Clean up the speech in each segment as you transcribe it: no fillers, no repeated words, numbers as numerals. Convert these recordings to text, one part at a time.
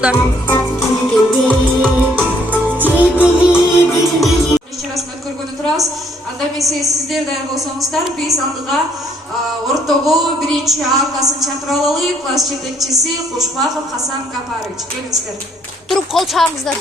болды. Ишчарасын өткөргөнү турабыз. Анда эмесе сиздер даяр болсоңуздар, биз алдыга ортого 1-А классын чакырып алалы. Класс жетекчиси Кушбаков Хасан Гапарович. Келиңиздер. Туруп кол чабыңыздар.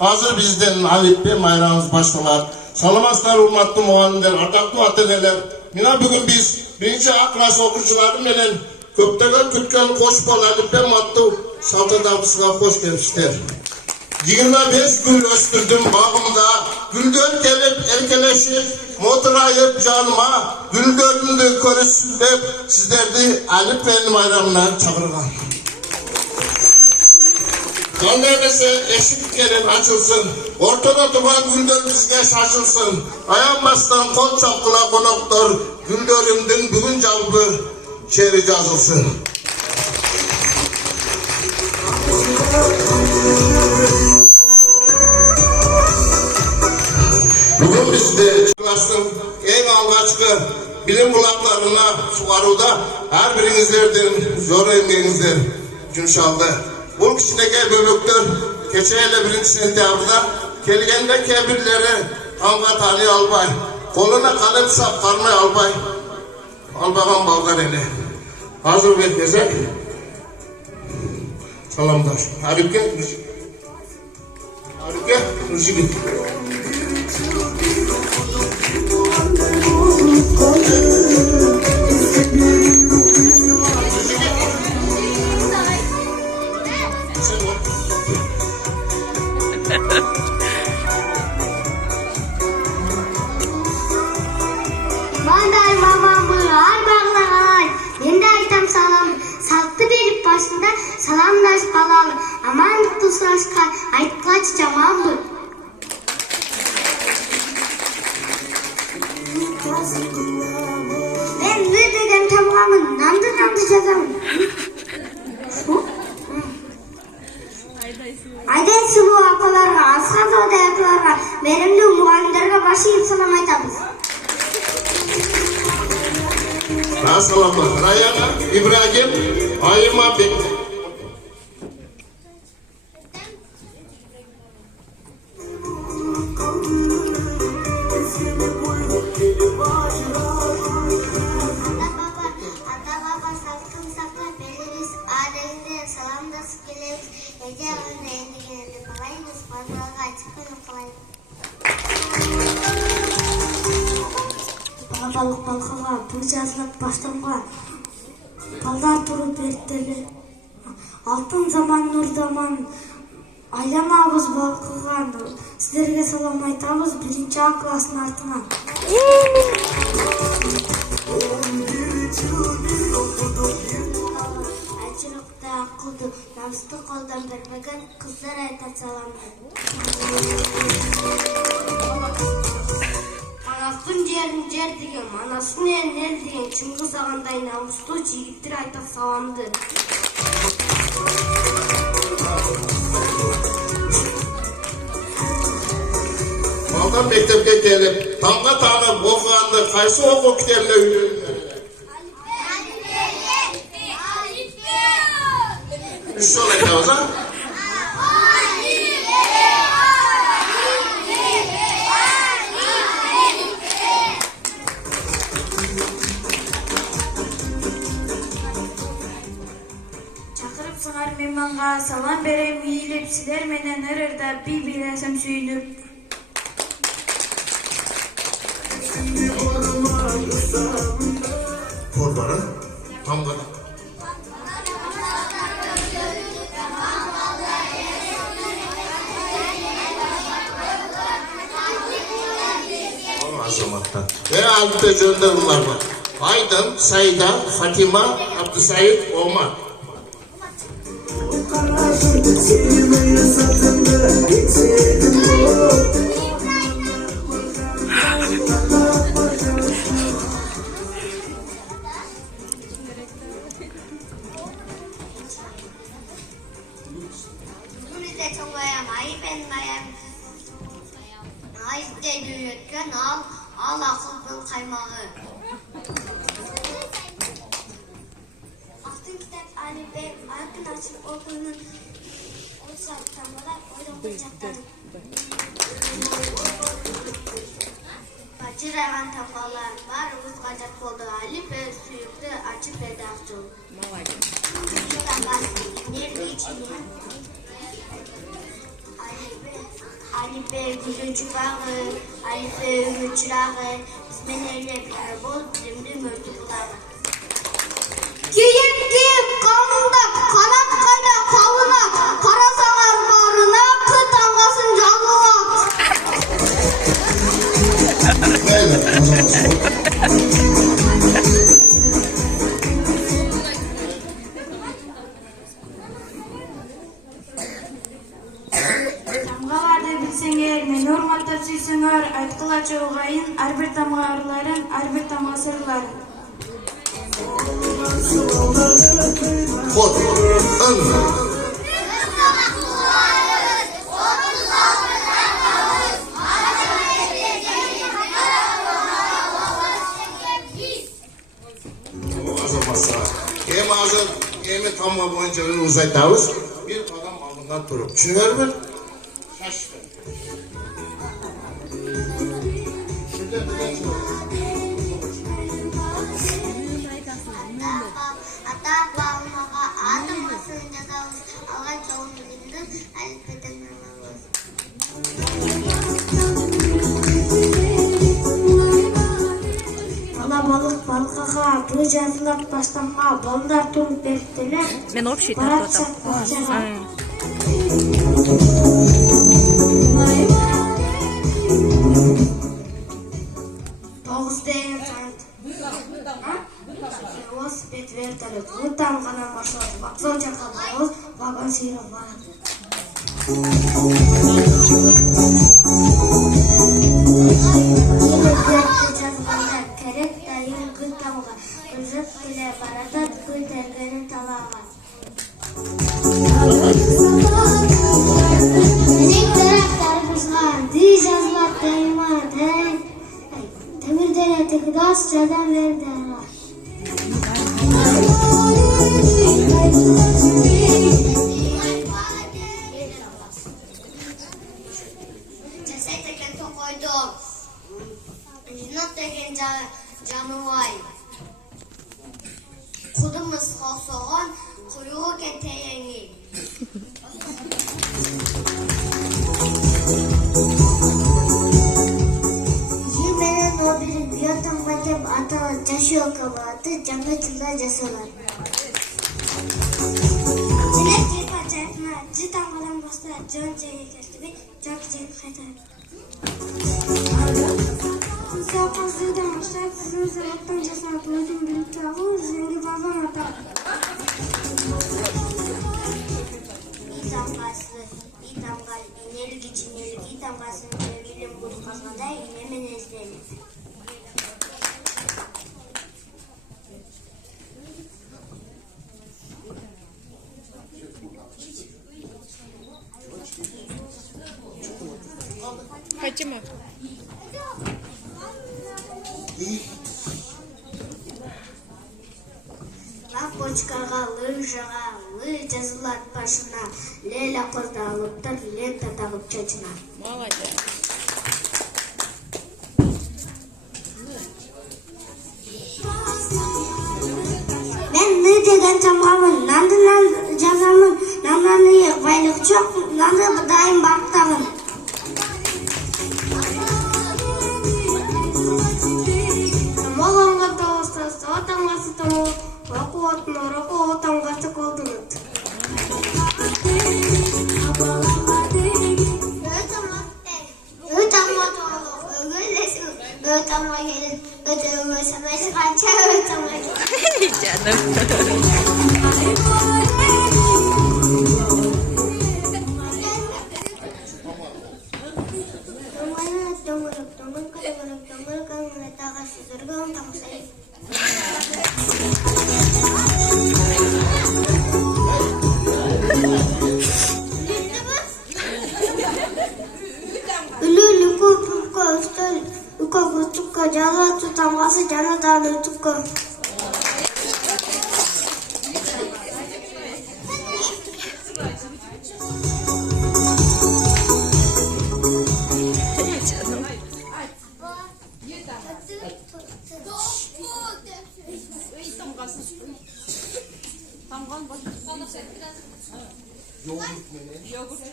Hazır bizden alipbe bayramımız başlamak. Salamazlar urmatlı muallimler, ardaklı ata-eneler. Mina bugün biz 1-A klası okuyucuları menen köptegen kütken koşbal alipbe matlı saltanatımızga hoş gelipsizler. 25 gül östürdüm bağımda, güldör kelip erkeleşip, motorayıp canıma, güldörümdü körüsündep sizlerdi alipbe'nin bayramına çağırgan. Kandermese eşit gelin açılsın, ortada duran güldörümüzge şaşılsın. Ayanmastan kol çapkıla konoktor, güldörümdün bugün calbı şeri yazılsın. Bugün bizde klasın en algaçkı bilim bulaklarına suvarıda her birinizlerden zor emeğinizler cümşaldı. Bu kişideki böbüktür, keçeyle 1. sentyabrda kelgende kebirleri kanga tanı albay, koluna kalep sap karmay albay, albagan balgar ele. Hazır beklesek, salamdaş. Haripke, Nurşigit. Banday babamı arbağlar, endi aytam salam, saltı berip başında salamdaş balalı, amanlıklı suraşka aytkaç camabı. Ben ne dedim tamamı, namdı yazamın. Aydan sıvı apalarga, askan soğuda yapılarga, benimde muhallimlerge başlayıp salam aytabız. Assalamu Rayana İbrahim Ayıma Bek. Ata baba salkım sakla beliriz, adelinden salamdasıp geliriz. Ece önde endiğinde kalayınız, fazlalığa çıkın kalayınız. Балдалық балқыға бұл жазылып бастауға балдар тұрып ерттелі алтын заман нұр заман айланабыз балқыған сіздерге салам айтабыз 1-А класының артынан. Айчырықта ақылды намысты қолдан бермеген қыздар айтат саламды. Манастың жерін жер деген, манасын ел деген, Чыңғыз ағандай намысты жігіттер айтат саламды. Salamatsızlar mektepke gelip, tamga tanıp okuğandı, kaysı oku kitabına üyüyor. Üç yol ekavuz ha? Çakırıpsыңар мейманға салам берем, иіліп сілер менен ырырда bir билесем сүйініп. Korbara, tamga. Azamattan. Ve altta gönderdiler var. Aydın, Sayda, Fatima, Abdüsayit, Omar. Günümüzde çoğaya mayı ben mayam. Ayıpte düğütken al akılın kaymağı. Altın kitap Ali Bey arkın açıp okulunun olsa tamara oyun bıçakları. Bacırayan tafalar var, uzgacak oldu Ali Bey suyuklu açıp edakçı. Nerede içine? Ali Bey gülücü bağı, Ali Bey ümit çırağı, bizmenlerle bir bol bilimli mörtü bulağı. Giyip kanında, kanat kayda kavuna, kara sağar barına, kıt angasın canına. Böyle, azamat. Тамға барды білсеңер, мен орматтап сүйсіңер, айтқылачы оғайын, әрбір тамғарларын, әрбір тамға сырларын. Kod, ın. Azamatsa. Hem hazır, hem tamga boyunca uzaytavuz. Bir adam aldığından durup. Düşünüyor mu? Şaştı. Ata bağlamağa adım basınca davuz. Ağaç olmalıydı, elbette namaz. Balık balığa bu жазылып баштамға балдар туып бериптелер. Мен общий Баратса тартып бакчага. Тогуз деген сайт. Велосипед вертолет. Бутан гана маршрут. Вокзал жакка барабыз, вагон сыйрап барат. Жазганда керек дайын гүл тамга. Үзүп келе баратат гүл тергенин талага. Менен тарактарыбызга ди жазылат дайыма темирден тегдас жардам берди. Ceset eken tokoydum. Jinot деген жанубай. Кудумуз калсогон куюу кетейини. Жи менен обири биотамга деп аталат жашоо кабаты жаңы жылда жасалат. Жилет жыйпа жайына жы таңгадан баштап жөн жеге келтиби жак жеп кайтат. Сапасыдан баштап сизин сабаттан жасалат өзүм билип чагуу зеңги базан атат. Итамга инелик ичинелик итамгасын билим бут казганда ине менен издейм. Хотим. жагалы жазылат башына, Лейла кызды алыптыр лента тагып чачына. Молодец. Мен ны деген чамгамын, nanды жазамын, нананы байлык жок, нанды дайым бактагын. Молонго тоостас, отамгасы тому, оку отно, року отамгасы колдунут. Ötamga gelin, ödövme savaşı kança ötamga gelin. Canım. Jala tutamgası jana dağını tukku.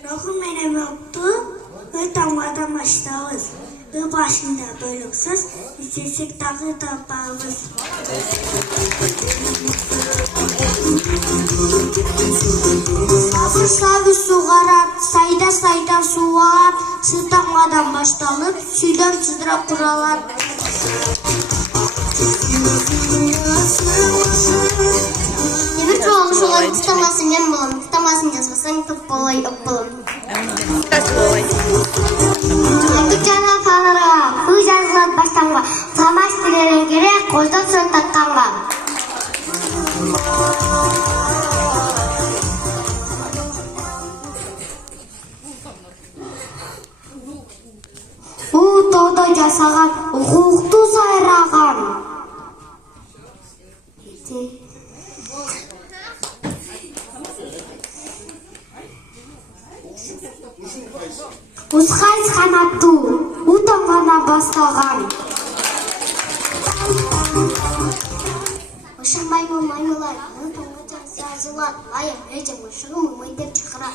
Rohum menem yoktu, ötamgadan başlayız. Başında bölüksüz, istesek dağı tapağız. Sabır suğarat, sayda suğar, sıtamadan başlanıp, süylem çıdıra kuralar. Nebir çoğalış olan kıstamasın ben bulam, kıstamasın yazmasan tıp bolay öpülüm. Bıçana kanara, bu yazılan baştanға, Tamаш dilere gerek, koldan son takkanға. Bu tağda жасаған, ұқуқты сайраған. Узхайс қанатты, ұтанғана бастаған. Ұшынбаймы маймылар, ұтанға жақсы азылар, айым өжім ұшығым ұмайдеп чықыра.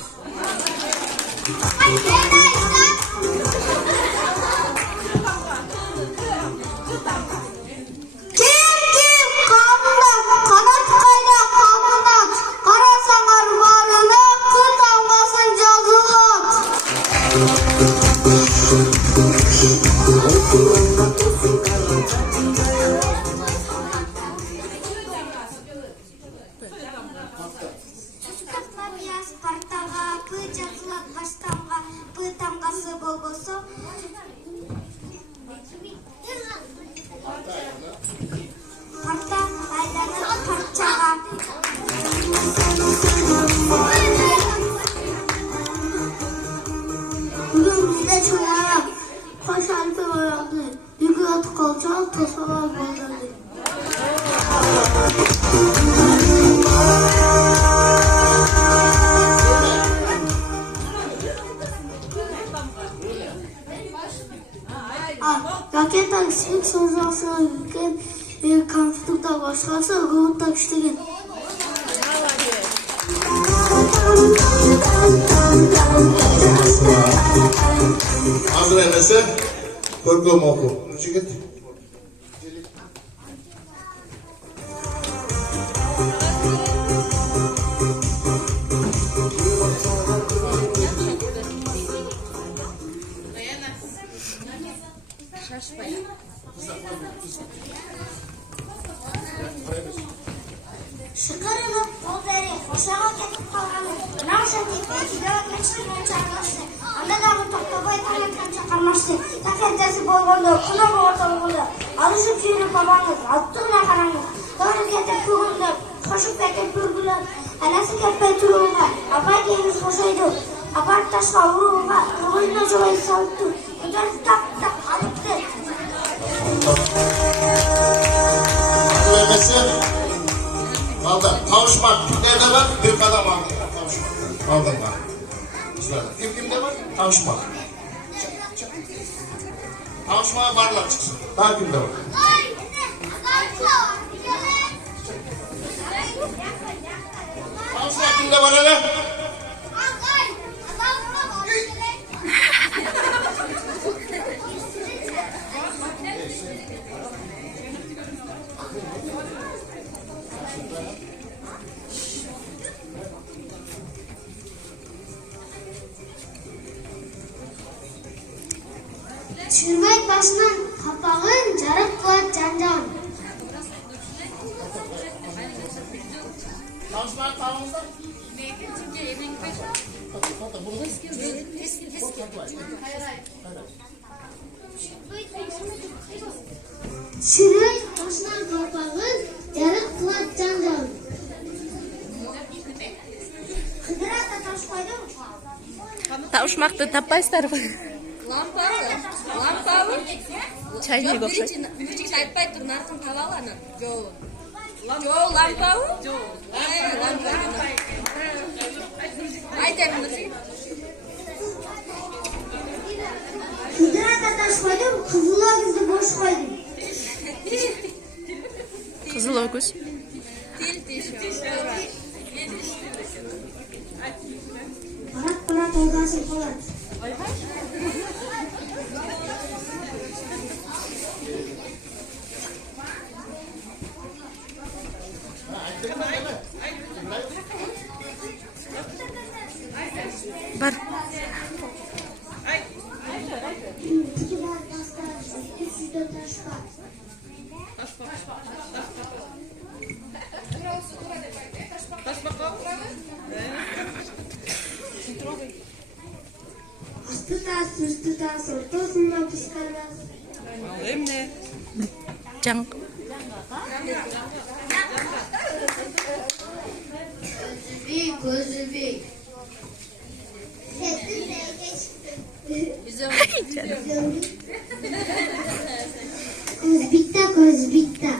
Кем қамынат, қанат қайда қамынат, қарасаң арманына құт алмасын жазылат. Партаға, пы жазылат баштанға, пы тамғасы болбосо. Парта айланып парчаға. Бүгін бізде чоңара, қош әлпе оралды. Үйгі аты қалча, тосалар болдады. Ракета ісік созасы үлкен конфликта башқасы ғылытта күштеген. Hazır emese, көркем оқу. Жігіт. Шықырылып, қолдары қошаға кетіп қалғаны. Нау жәтек, әкеге өтмешілігін чармашты. Андадағы тоқтабай таңатқан чақармашты. Тәкентесі болғанды, құна болғыртау болды. Алышып жүйріп бабаңыз, аттығына қараңыз. Торы кетіп бүгінді, қошып кетіп бүргілі. Әнәсі кетпей тұруға, апай кейіңіз қошайды. Апар ташқа ұруға, ұғылына жолай салыпты. Ұдарды тап-тап алыпты. Hazır emese, kaldı. Tavuşmak. Nerede var? Aldırma. Kimde var? Tanışma. Tanışmaya varlar çıksın. Daha kimde var? Tanışma kimde var hele? Çürmek başından kapağın carık kılat cancan. Tanışmaya kalmışlar. Çürmek başından kapağın carık kılat cancan. Kıdırak da taş koydu mu? Tavuşmakta таппайсыздар ғой. Лампабы? Чайник ұқсайды. Бірінші айтпай тұр, нарқын таба аланы. Жоқ, лампабы? Жоқ. Лампабы. Айтайын мұны. Kıdırak da taş koydu mu? Kızıl ağızı boş koydu. Қызыл өгіз. Barat olgasın falan. Бар. İki var pasta, 304 taş var. Aslı tas, üstü tas, ortasında pişkarmaz. Жаң. Gözü büyük. Sessiz de geçti. Көз битта.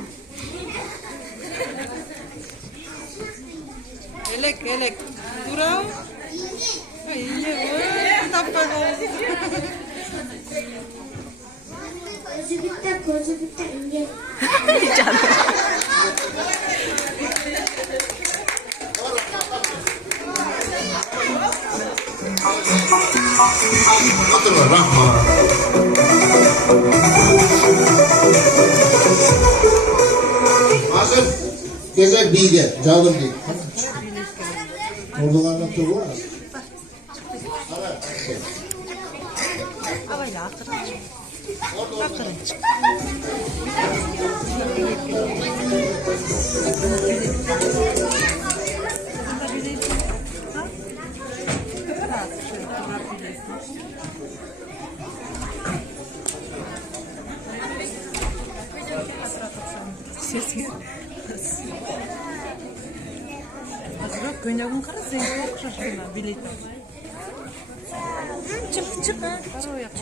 Elek. Dura. Tappa Gözü bitta inge. Hatırla rahma. Hazır. Gezer bilge. Canım değil. Orada anlattı var. Azırak көйнегін қара, сен көп шашқына билейтін. Çık. Қара ояқ.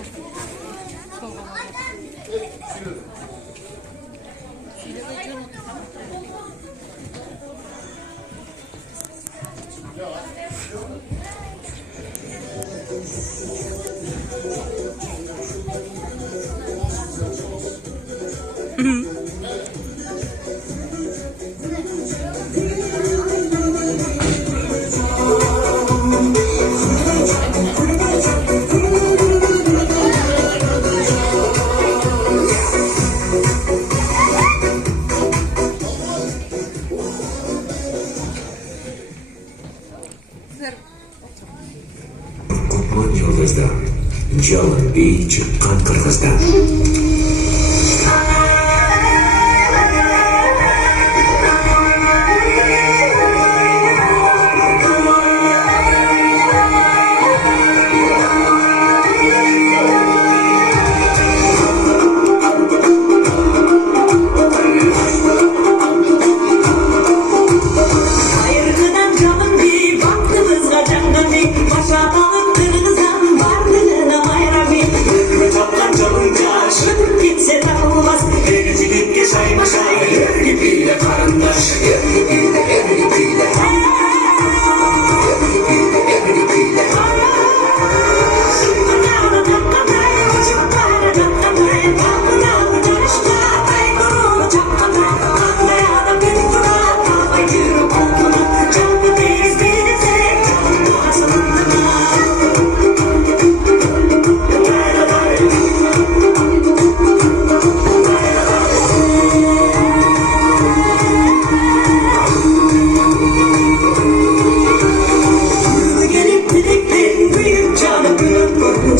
Kuman yıldızda, жалын бей çıkkan kırgızda. Karındaş,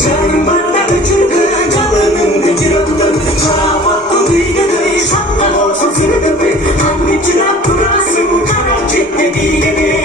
Canım barda götürdü canımın götürüldü Şarafatlı büyüdü şapka olsun sürdü Hamdi çırak durasın kara ciddi bilgini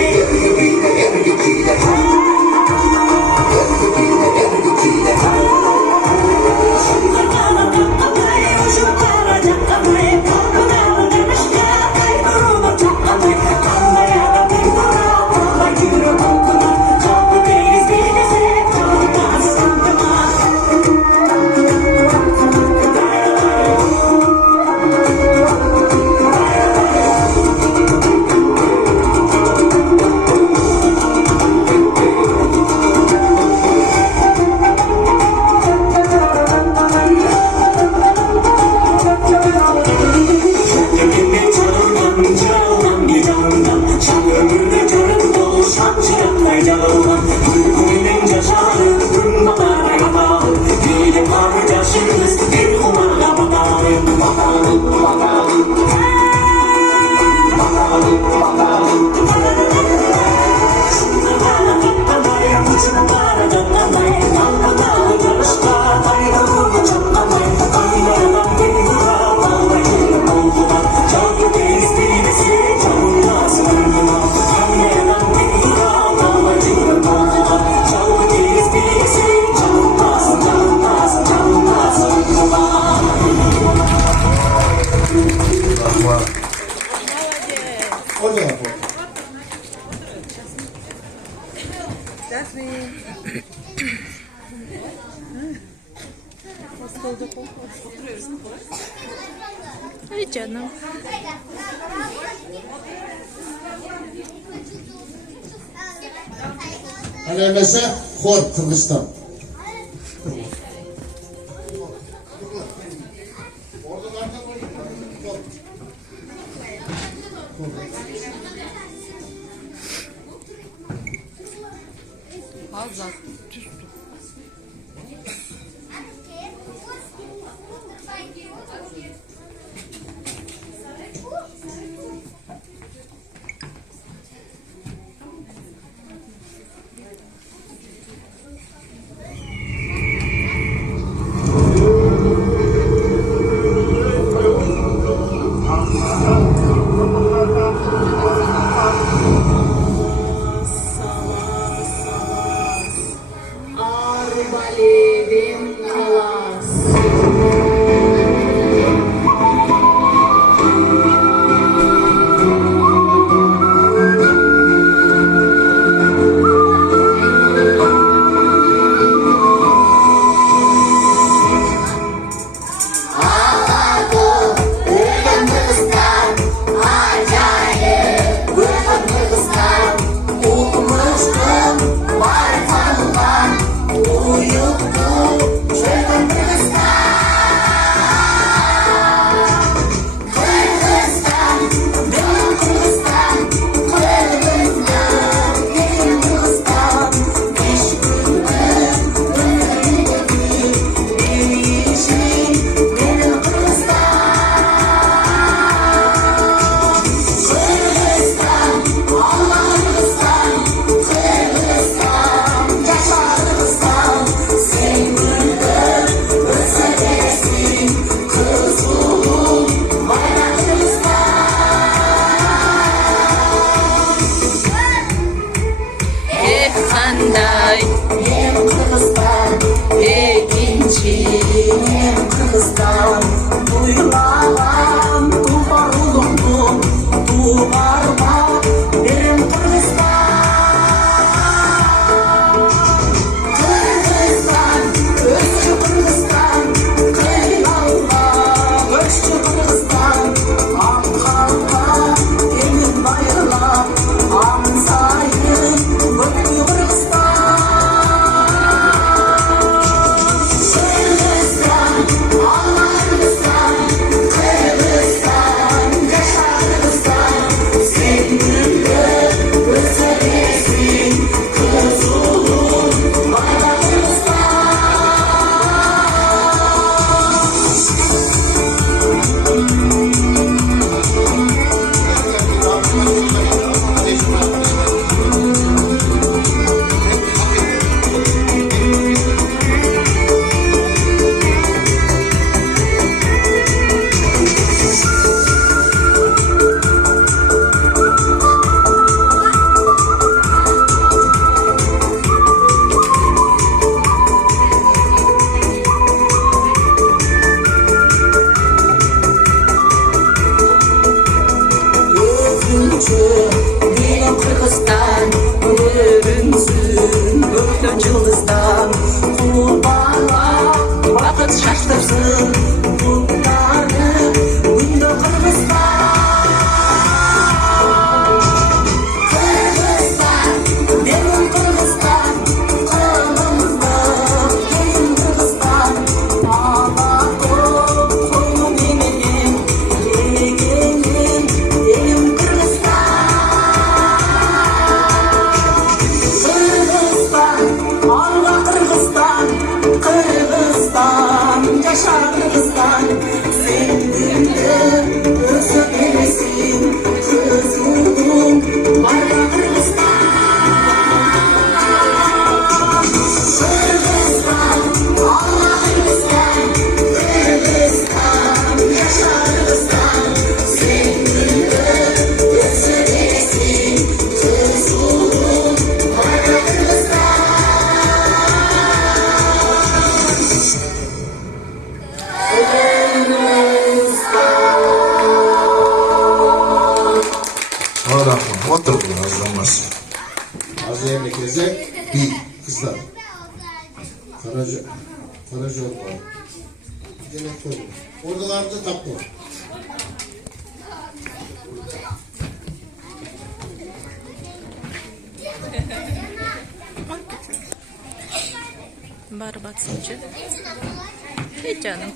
Ay canım. Alemese Xor Kırgızistan. Azat. İyi kızlar. Karaca var. Gene koy. Oradalarda tapma. Bari batsınca. Hey canım.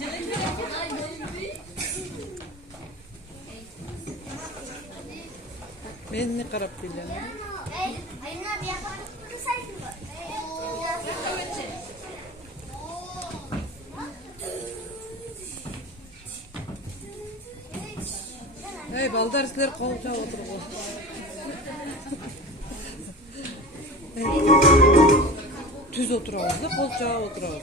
Ben ne karab bilen. Hey baldar sizler kolça oturun. Düz oturalım da kolçağa oturalım.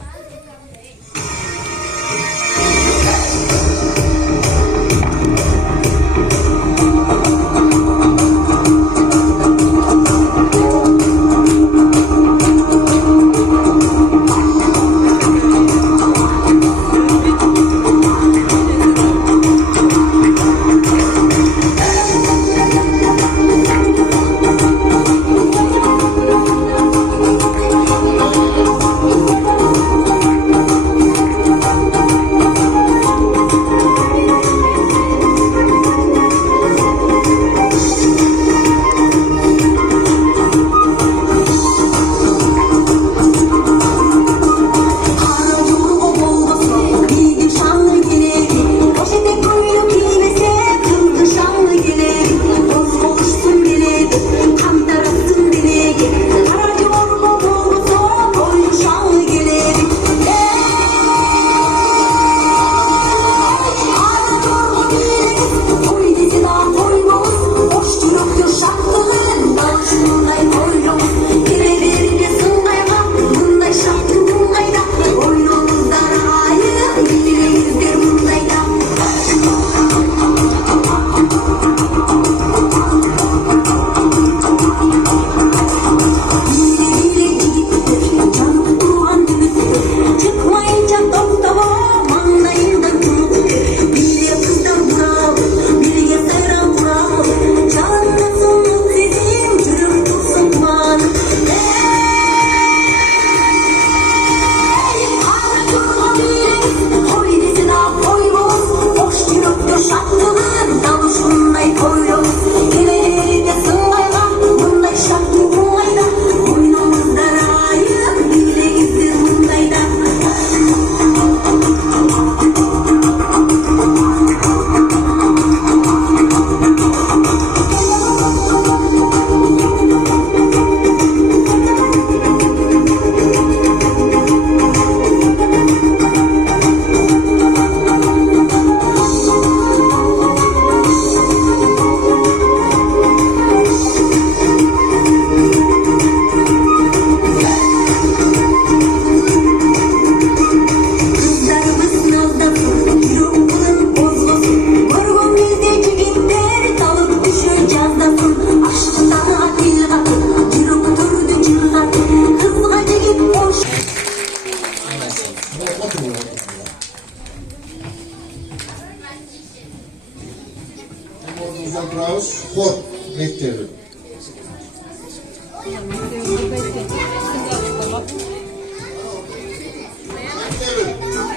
Spor mektebi.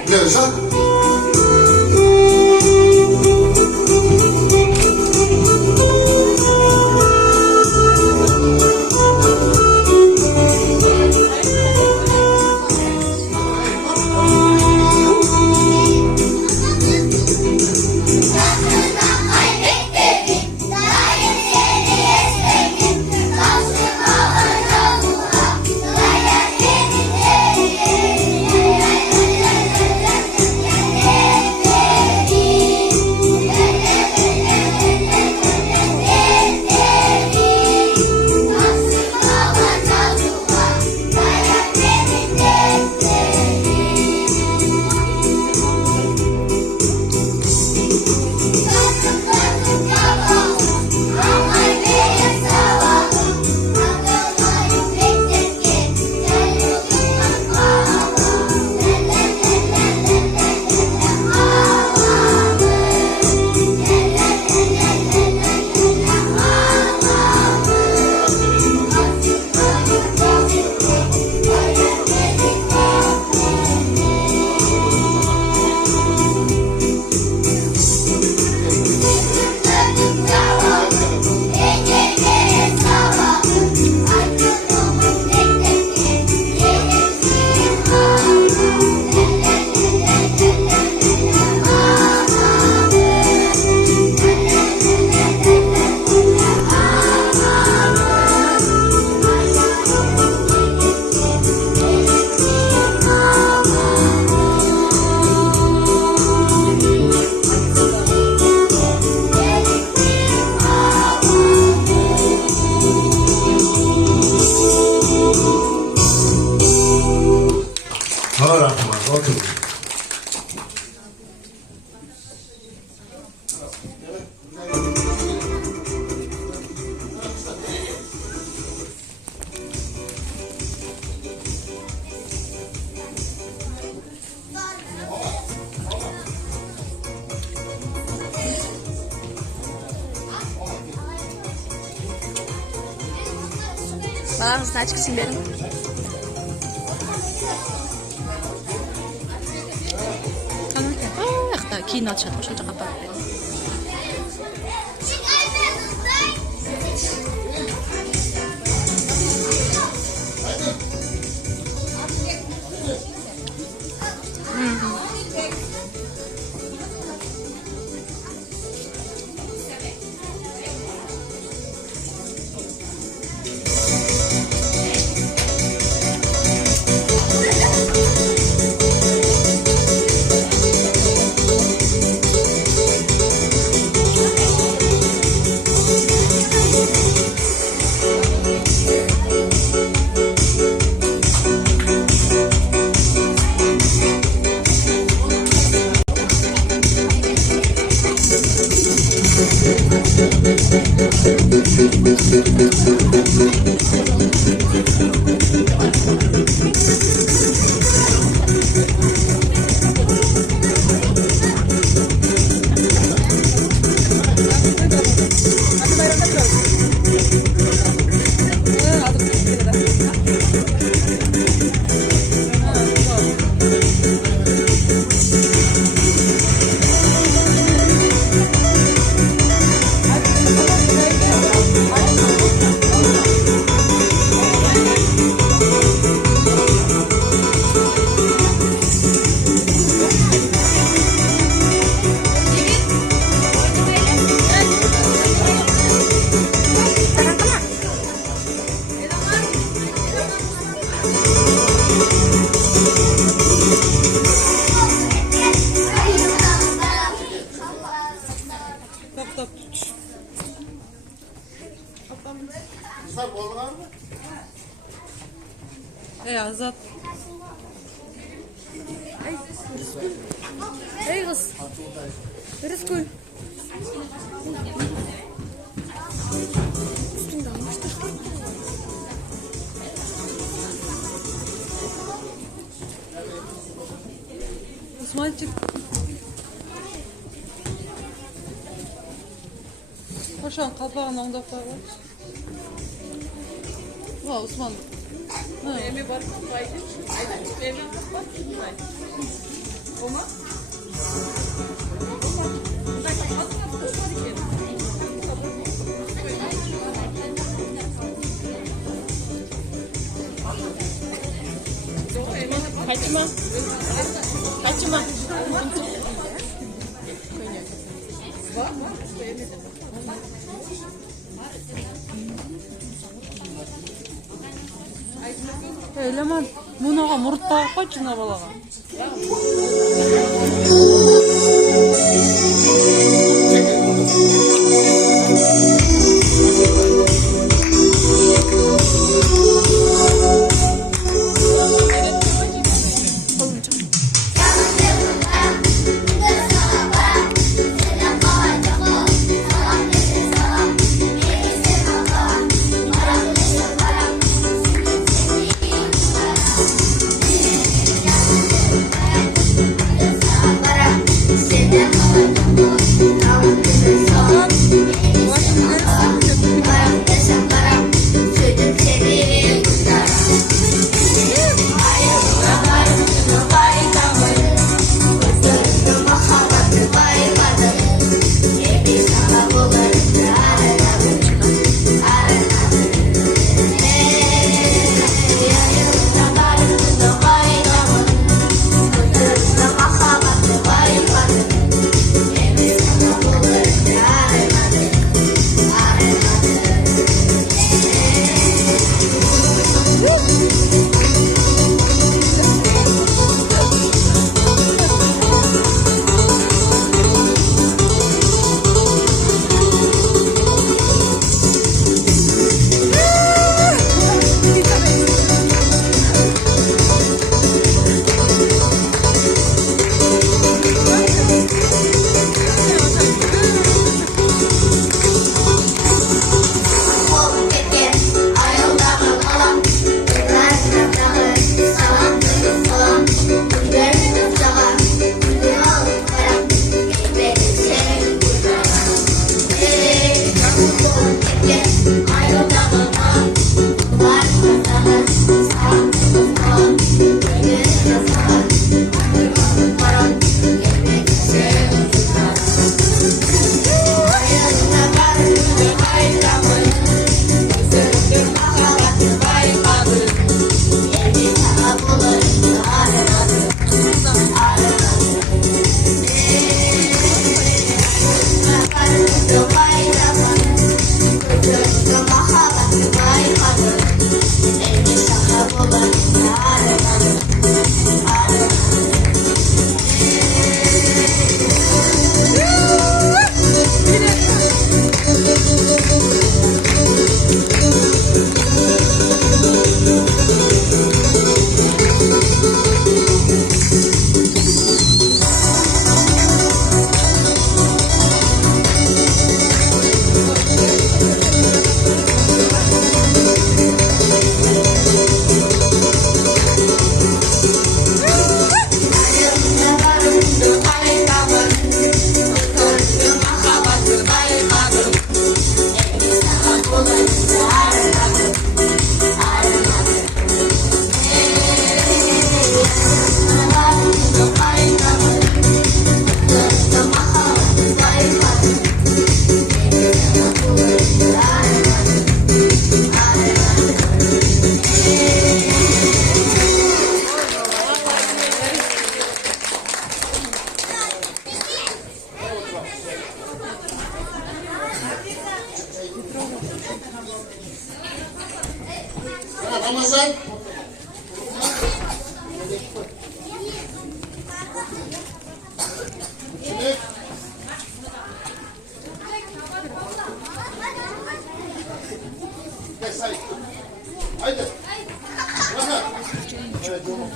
Nevzat. балаңыздың очкісін берің. Аяқта кейін алып жатыр, сол жаққа апарып берің. Kızlar bollar mı? Azat. Ey kız. Rızkul. Osman'cık. Hoşan kapağını onda koy. Va Osman. Emi var kapaydı. Emi var. Oma? Kaçma. Kaçma. Eleman, мұнаға мұрт тағып қойшы мына балаға. Now Haydi. Bırak. Evet, tamam.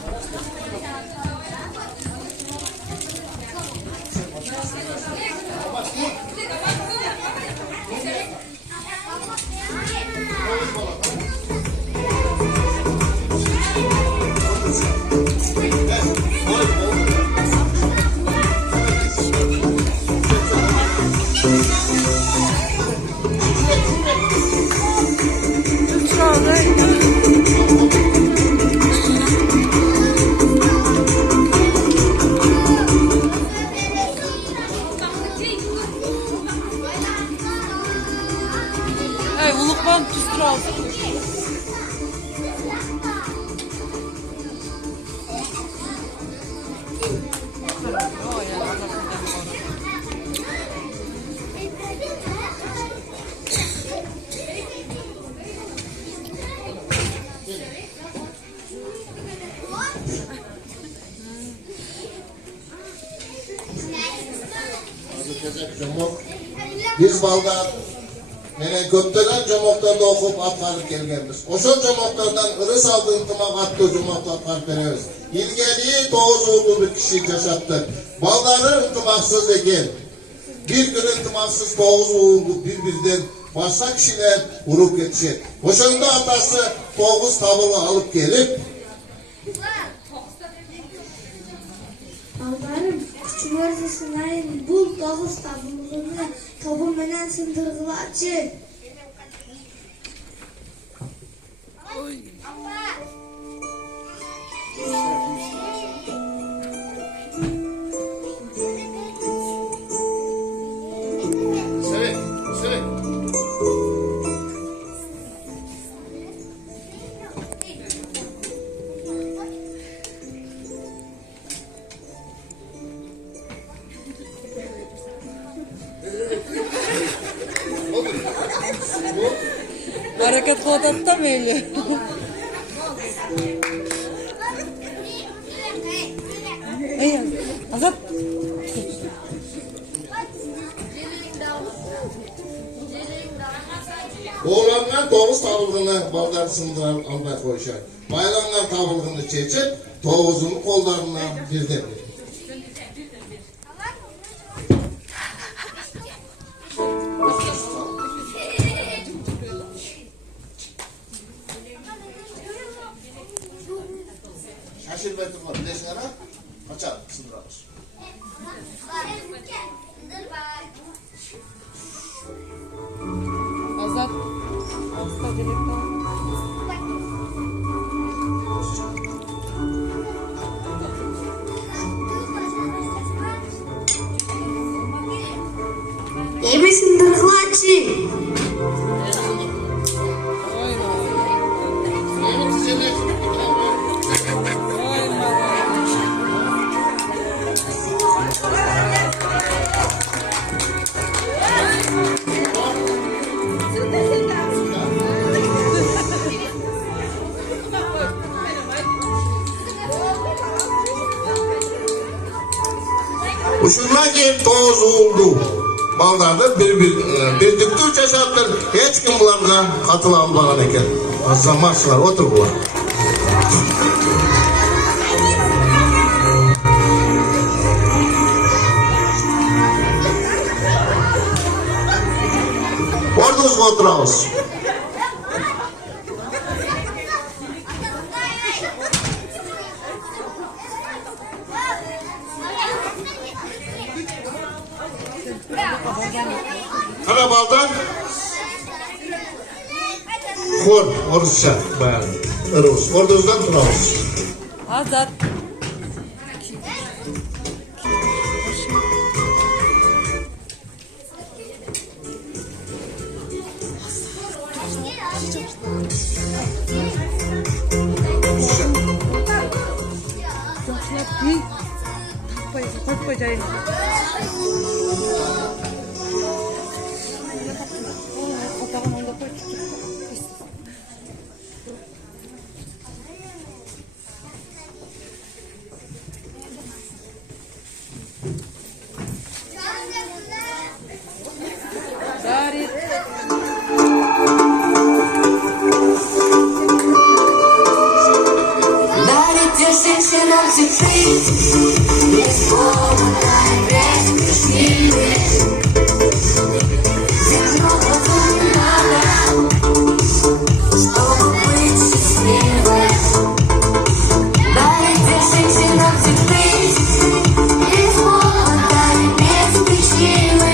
Ulukman tüstürü aldı. Biz balda mene köptegen jomoqtarda okup atkarıp kelgenmiz. Oşo jomoqtardan ırıs aldı ıntımak attı jomoqta atkarıp beremiz. İlgeli 9 oğlu bir kişi yaşattık. Balları ıntımaksız eken. Bir gün ıntımaksız 9 oğlu birbirinden başka kişiler vurup geçecek. Oşonda atası 9 tabılı alıp gelip Baldarım, küçüğümüzü sınayın, bul 9 tabılığını topu menen sındırgılaçı. Sevek, sevek. Hareket kıladı da böyle. Ey Azat. Oğlanlar 9 tabılığını baldar sındıran almay koyuşar. Bayramlar tabılığını çeçip 9'unu kollarına birden verir. Şaşır betim bilesin ara, kaçar, sındırarız. Azat. Hasta direkten. Emi sındırgılaçı. Uşundan ki 9 oldu. Baldarda birlikte 3 yaşattır. Hiç kim bularga katıla almagan eken. Azamaçlar otur bular. Ordunuzga oturamiz. Kana baldan Kor, oruzca bayan. Irız. Ordunuzdan turamiz. Azat. Korkma cayın. сексен сюрприз, без повода и без причины. Ведь много не надо, чтобы быть счастливой. Дайте сексен сюрприз, без повода и без причины.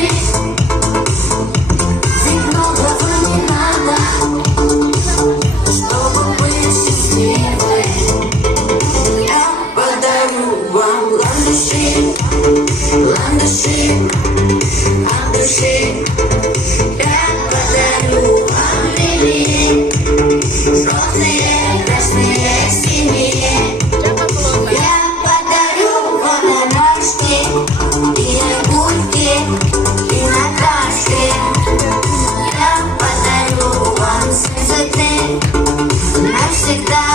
Ведь многого не надо, чтобы быть счастливой. Я подарю вам ландыши, ландыши от души. Я подарю вам лилии, розовые, красные, синие. Я подарю вам ромашки и огурки, и накрашки. Я подарю вам слезы навсегда,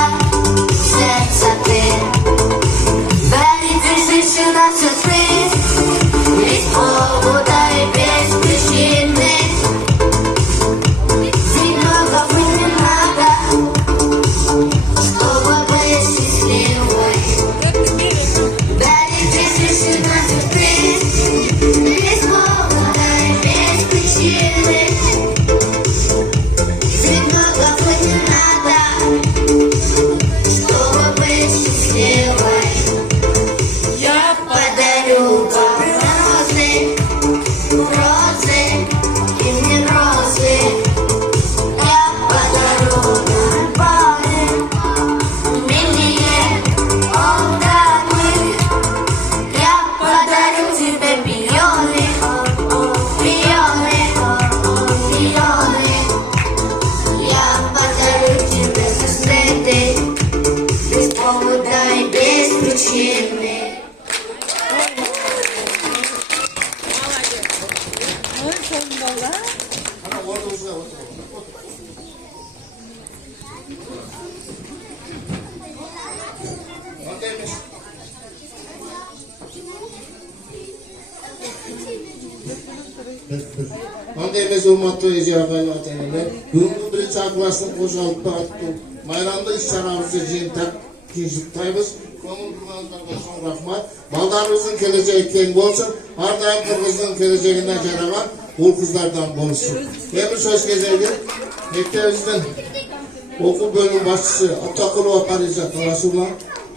сердце ты. Дарите сюда сюрприз, без повода и без причины. Ведь многого не надо, чтобы быть счастливой. Дарите сюда сюрприз, без повода и без причины. Ведь многого не надо, чтобы быть счастливой. Я подарю вам розы, розы и не розы. Я подарю вам пары, милые ограды. Я подарю тебе пионы, пионы, пионы. Я подарю тебе сосреды, без повода и без причины. Ana orada otur. Ondaymış. Ondaymış ummatlı icabı vatandaşlar. Бүгүнкү биринчи А класстын кожолукта аттуу майрамда иш-чарабызды жыйынтап тынчтайбыз. Көңүл бургандарга чоң рахмат. Балдарыбыздын келечеги кең болсун. Ар дайым кыргыздын келечегине жараган ул кыздардан болсун. Эми сөз кезеги мектебибиздин окуу бөлүм башчысы Атакулова Парижа Расулова,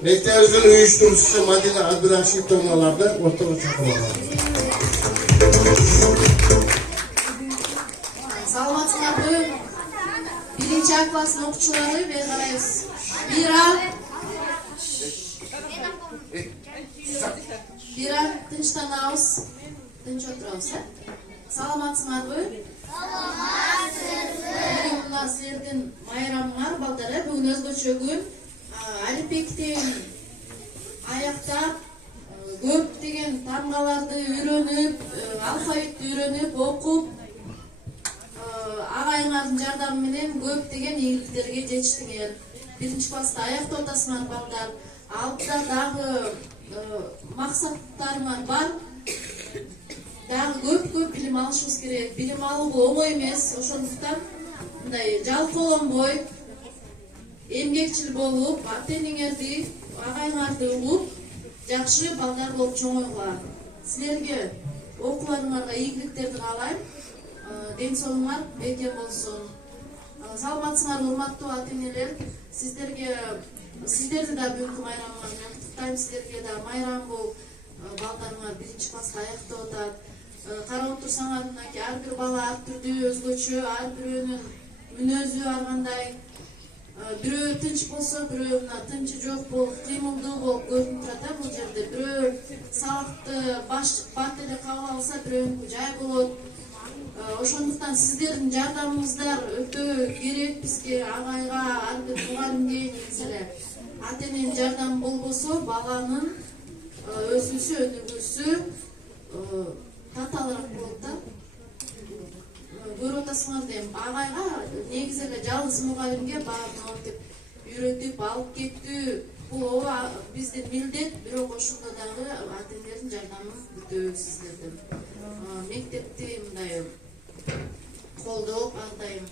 мектебибиздин уюштуруучусу Мадина Абдурашидовналарды ортого чакырып. Саламатсыздарбы? Биринчи А класстын окуучулары бери карайбыз. Бира тынчтанабыз, тынч отурабыз, э? Саламатсыңарбы? Бүгүн мына силердин майрамыңар балдар, э? Бүгүн өзгөчө күн. Алифбе китебин аяктап, көптөгөн тамгаларды үйрөнүп, алфавитти үйрөнүп, окуп, агайыңардын жардамы менен көптөгөн ийгиликтерге жетиштиңер. Биринчи класста аяктап атасыңар балдар. Алдыда дагы максаттарыңар бар. Дагы көп билим алышыбыз керек. Билим алуу оңой эмес. Ошондуктан мындай жалкоолонбой, эмгекчил болуп, ата-энеңерди, агайыңарды угуп, жакшы балдар болуп чоңойгула. Силерге окууларыңарга ийгиликтерди каалайм. Ден соолугуңар бекем болсун. Саламатсыңар урматтуу ата-энелер. Сиздерди да бүгүнкү майрамыңар куттуктайм. Сиздерге да майрам бул. Балдарыңар биринчи класста аяктап атат. Карап отурсаңар, мынакей ар бир бала ар түрдүү, өзгөчө, ар бирөөнүн мүнөзү ар кандай. Бирөө тынч болсо, бирөө мына тынчы жок болуп, кыймылдуу болуп көрүнүп турат бул жерде. Бирөө сабакты бат эле кабыл алса, бирөөнүкү жай болот. Ошондуктан сиздердин жардамыңыздар өтө керек бизге, агайга, ар бир мугалимге, негизи эле ата-эненин жардамы болбосо, баланын өсүүсү, өнүгүүсү татаалыраак болот да. Көрүп атасыңар дейм, агайга негизи эле жалгыз мугалимге баарын окуп үйрөтүп алып кеттүү бул ооба биздин милдет, бирок ошондо дагы ата-энелердин жардамын күтөбүз сиздерден. Мектепти мындай колдоп, ар дайым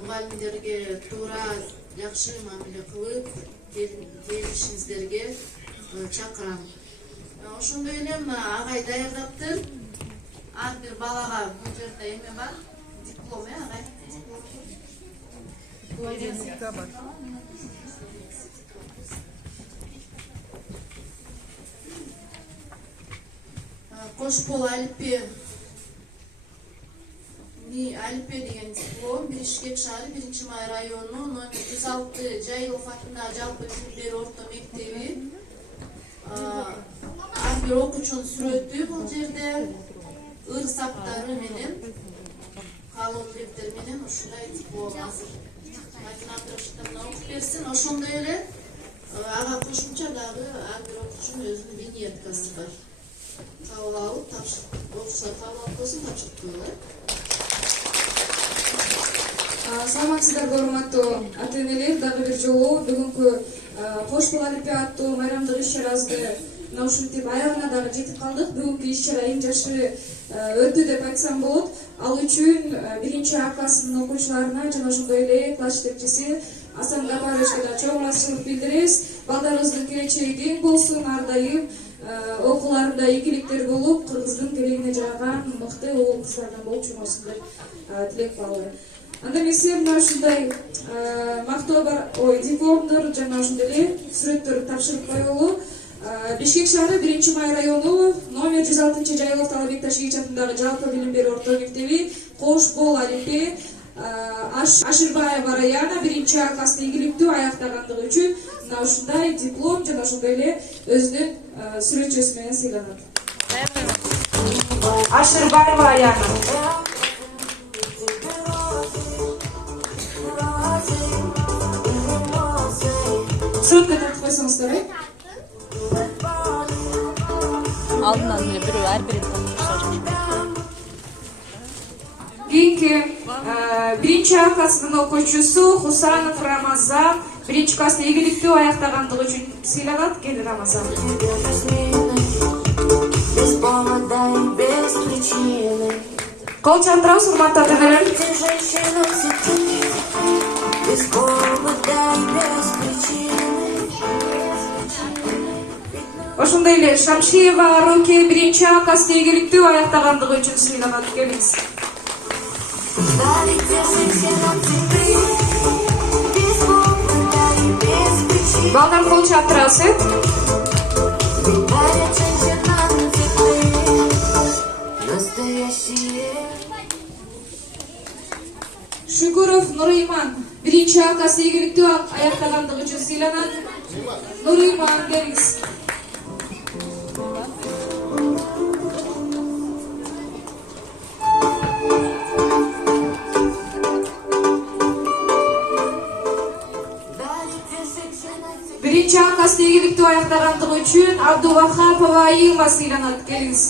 мугалимдерге туура жакшы мамиле кылып, келишиңиздерге чакырам. Ошондой эле агай даярдаптыр. Ар бир балага бул жерде эме бар, диплом, агай. Кошбол алипе деген диплом Бишкек шаары 1-Май району номер 106 Жайылов атындагы жалпы билим берүү орто мектеби. Ар бир окуучунун сүрөтү бул жерде ыр саптары менен калон дептер менен ушундай диплом азыр математика окуп берсин. Ошондой эле ага кошумча дагы ар бир окуучунун өзүнүн виньеткасы бар. Кабыл алып окуучулар кабыл алып койсун, тапшырып коелу. Саламатсыздарбы урматтуу ата-энелер, дагы бир жолу бүгүнкү Кошбол алипе аттуу майрамдык иш-чарабызды мына ушинтип аягына дагы жетип калдык. Бүгүнкү иш-чара эң жакшы өттү деп айтсам болот. Ал үчүн 1-А классынын окуучуларына жана ошондой эле класс жетекчиси Асан Гапаровичке да чоң ыраазычылык билдиребиз. Балдарыбыздын келечеги кең болсун, ар дайым окууларында ийгиликтер болуп, кыргыздын келегине жараган мыкты уул кыздардан болуп жүрсүн деп тилек кылалы. Анда эмесе мына ушундай мактоо бар, дипломдор жана ошондой эле сүрөттөр тапшырып коелу. Бишкек шаары 1-Май району номер 106 Жайылов Талабек Ташкевич атындагы жалпы билим берүү орто мектеби Кошбол алипе Ашырбаева Раяна 1-А классты ийгиликтүү аяктагандыгы үчүн мына ушундай диплом жана ошондой эле өзүнүн сүрөтчөсү менен сыйланат. Ашырбаева Раяна. Сүрөткө тартып койсоңуздар, Алдынан эле бирөө ар бирин тапшырышат. Кийинки 1-А классынын окуучусу Хусанов Рамазан 1-Чи класста ийгиликтүү аяктагандыгы үчүн сыйланат. Кели Рамазан. Кол чалтырабыз, урматтуу ата-энелер. Ошондой эле Шамшиева Руки 1-А класста ийгиликтүү аяктагандыгы үчүн сыйланат. Келиңиз. Балдар кол чаптырабыз, Шүгүров Нурыйман 1-А класста ийгиликтүү аяктагандыгы үчүн сыйланат. Нурыйман, келиңиз. А класста ийгиликтүү аяктагандыгы үчүн Абдувахапова Айыма сыйланат. Келиңиз.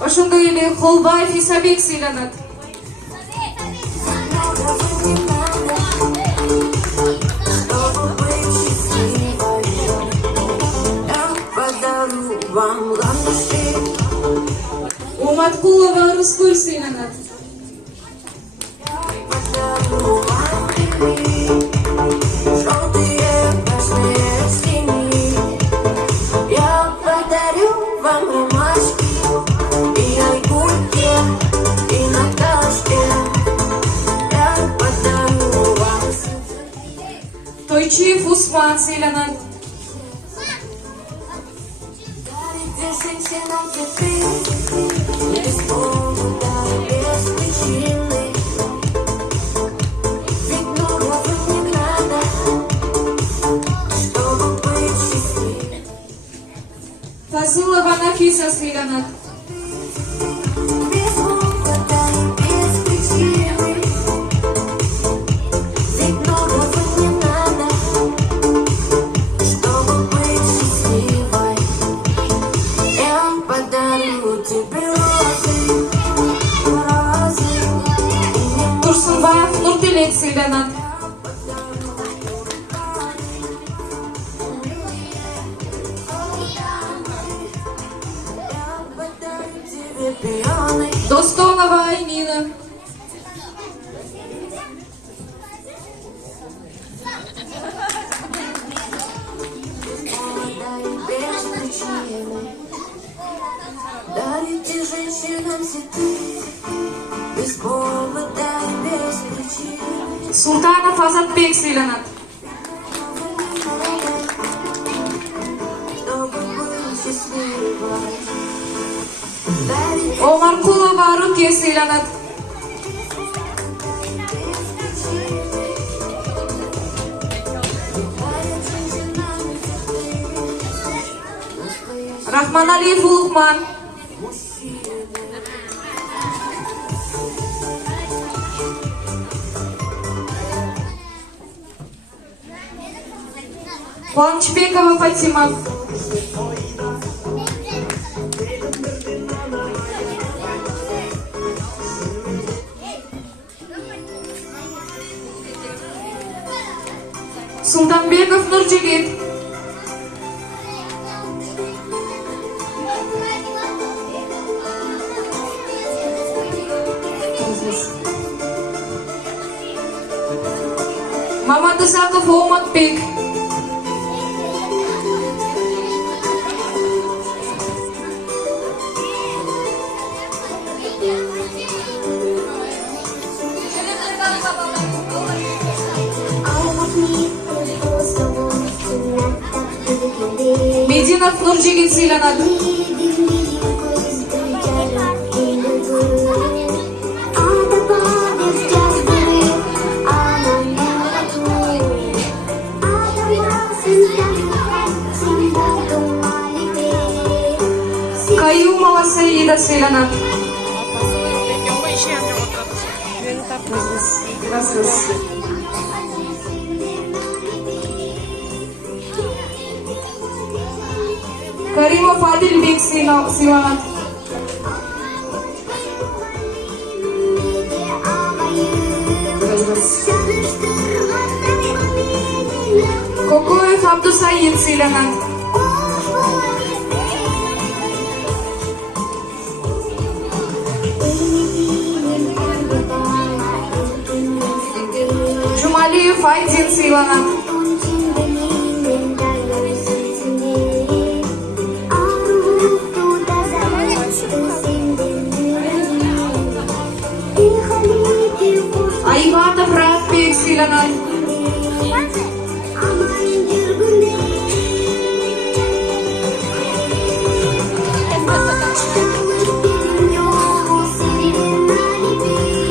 Ошондой эле Холбаев Исабек сыйланат. Уматкулова Рыскуль сыйланат. Тойчиев Усман сыйланат. Фазылова Нафиса сыйланат. Турсунбаев Нуртелек сыйланат. Достонова Нина. Дарите женщинам цветы без повода и без причины. Султанов Азатбек сыйланат. Чтобы быть счастливой. Омаркулова Руке сыйланат. Рахманалиев Улукман. Куанчбекова Фатима. Султанбеков Нуржигит. Мамадысаков Оматбек. Мединов Нуржигит сыйланат. Каюмова Саида сыйланат. Каримов Адилбек сыйланат. Кокоев Абдусаид сыйланат. Жумалиев Айдин сыйланат. Айватов Ратбек сыйланат.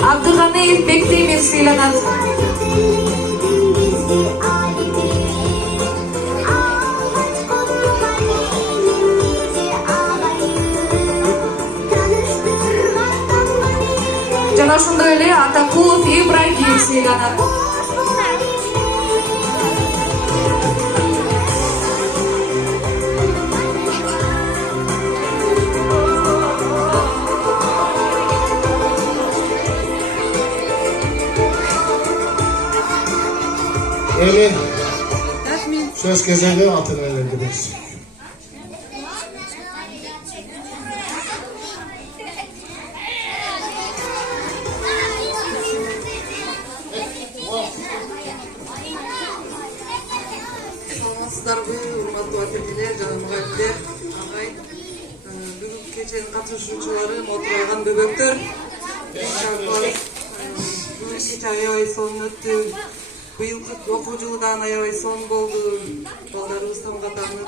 Абдыганиев Бектемир сыйланат. Жана ошондой эле Атакулов Ибрагим сыйланат. Öyle söz gezegen altın ellerdeyiz. Саламатсыздарбы, урматтуу ата-энелер жана мугалимдер, агай, бүгүнкү кеченин катышуучулары, отуруп алган бөбөктөр. Бүгүнкү кече аябай сонун өттү. Быйылкы окуу жылы да аябай сонун болду. Балдарыбыз тамгатанып,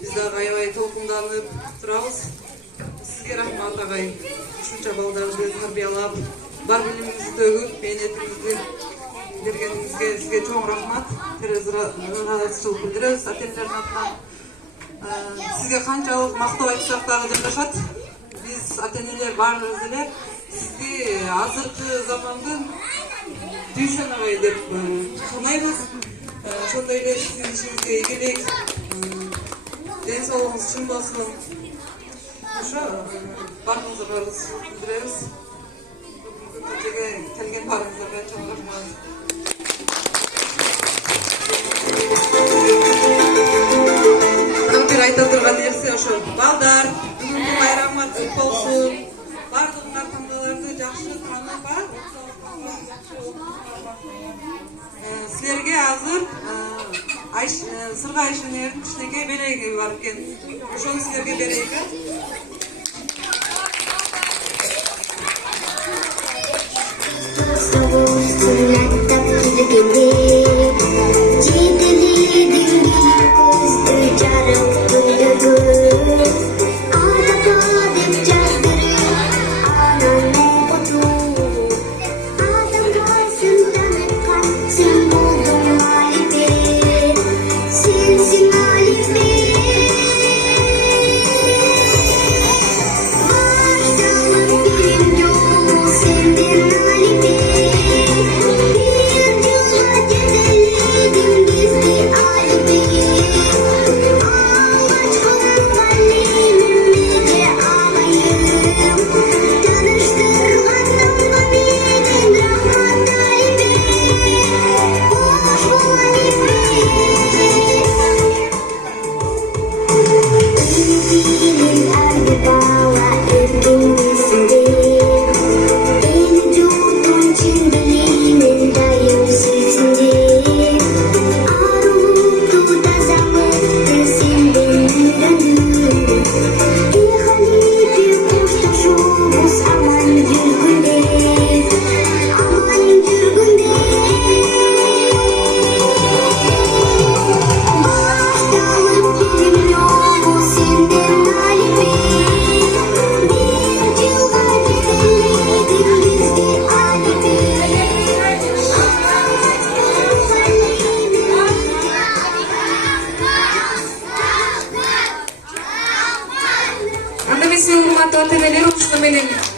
биз дагы аябай толкунданып турабыз. Сизге рахмат агай. Ушунча балдарды тарбиялап, бар билимиңизди төгүп, мээнетиңизди бергениңизге сизге чоң рахмат. Ыраазычылык билдиребиз ата-энелердин атынан. Сизге канчалык мактап айтсак дагы жакшат. Биз ата-энелер баарыбыз эле сизди азыркы замандын Дүйшөн агай деп санайбыз. Ошондой эле сиздин ишиңизге ийгилик, ден соолугуңуз чың болсун. Ошо баарыңызга билдиребиз. Бүгүнкү кечеге келген баарыңыздарга чоң рахмат. Бир айта турган нерсе ошо балдар, бүгүнкү байрамыңар кут болсун. Sizlerge hazır Sırga Ayşener'in kişineke belege var ekan. Oşonu sizlerge bereyik.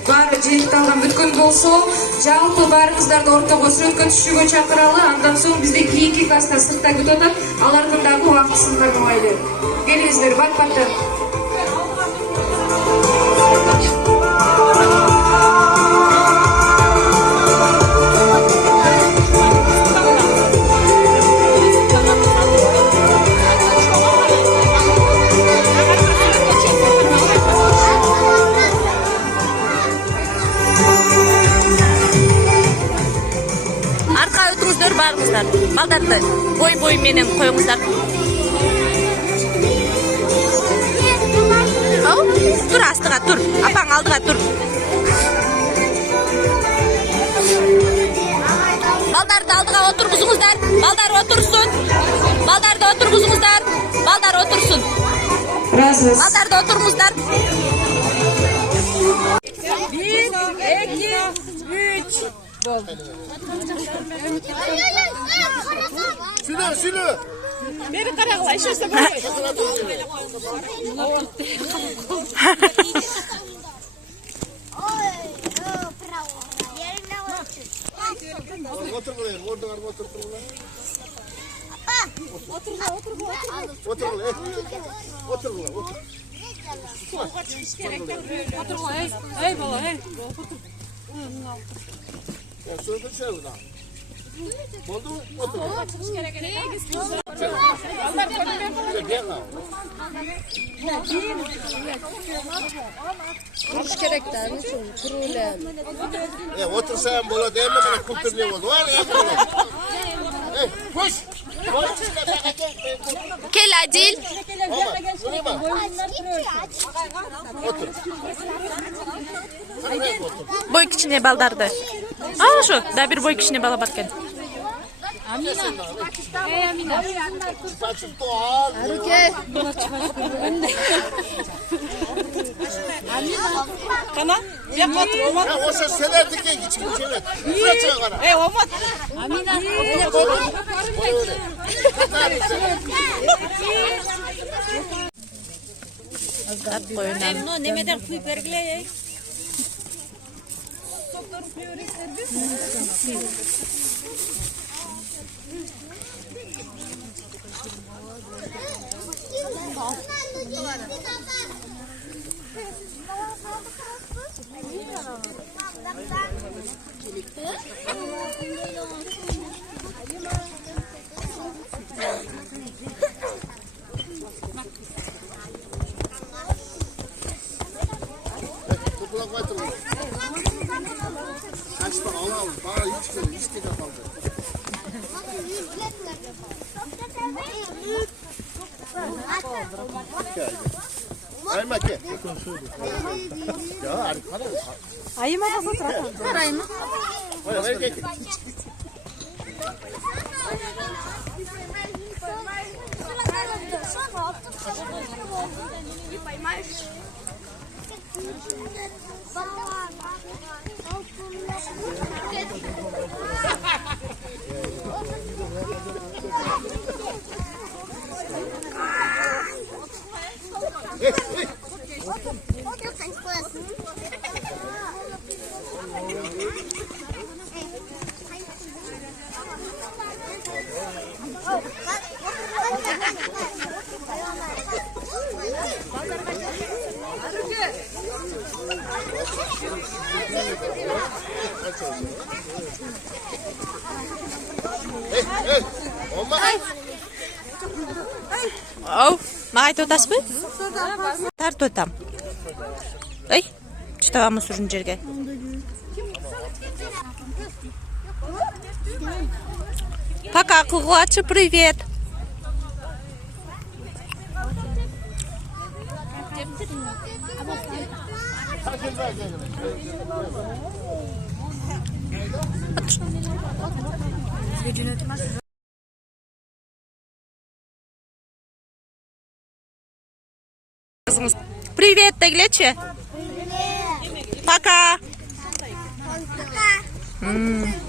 Бары жыйынталган бүткөн болсо, жалпы бары кыздарды ортого сөткөн түшүүгө чакыралы. Андан соң бизде кийинки класста сыртта күтүп атат. Алардын дагы убактысын кармайлы. Келиңиздер, бат-баттан. Балдарды бой менен коюңуздар. Тур астыга тур. Апаң алдыга тур. Балдарды алдыга отургузуңуздар. Балдар отурсун. Балдарды отургузуңуздар. Балдар отурсун. Балдарды отургуздар. 1 2 3 Болды. Сюда. Бері қарағыла, ішесі бұрай. Otur buraya, orada otur buraya. Otur buraya. Otur buraya, ey bala, ey. Ya şurada şey var. Oldu mu? Otur. Konuş gerekten, problem. Otur sen bola değil mi? Bana kultur ne oldu? Var ya. Koş. Kel Adil. Otur. Boy kişine baldardı. Aa şu, da bir boy kişine bala batken. Amina. Ey Amina. Çıpaçıp doğal. Aruke. Amina. Kana? Ya otur, olmaz. Ya o ses selerdik ya geçin evet. Kaçına kana. Ey olmaz. Amina. Azgat koyundan. No, nemeden kuyup vergileyek. Ау, маған айтып отырсыз ба? Тартып отам. Ай, çıtağımız sürün жерге. Пока, Кугуачи, привет. Привет, Теглечи. Пока. Пока.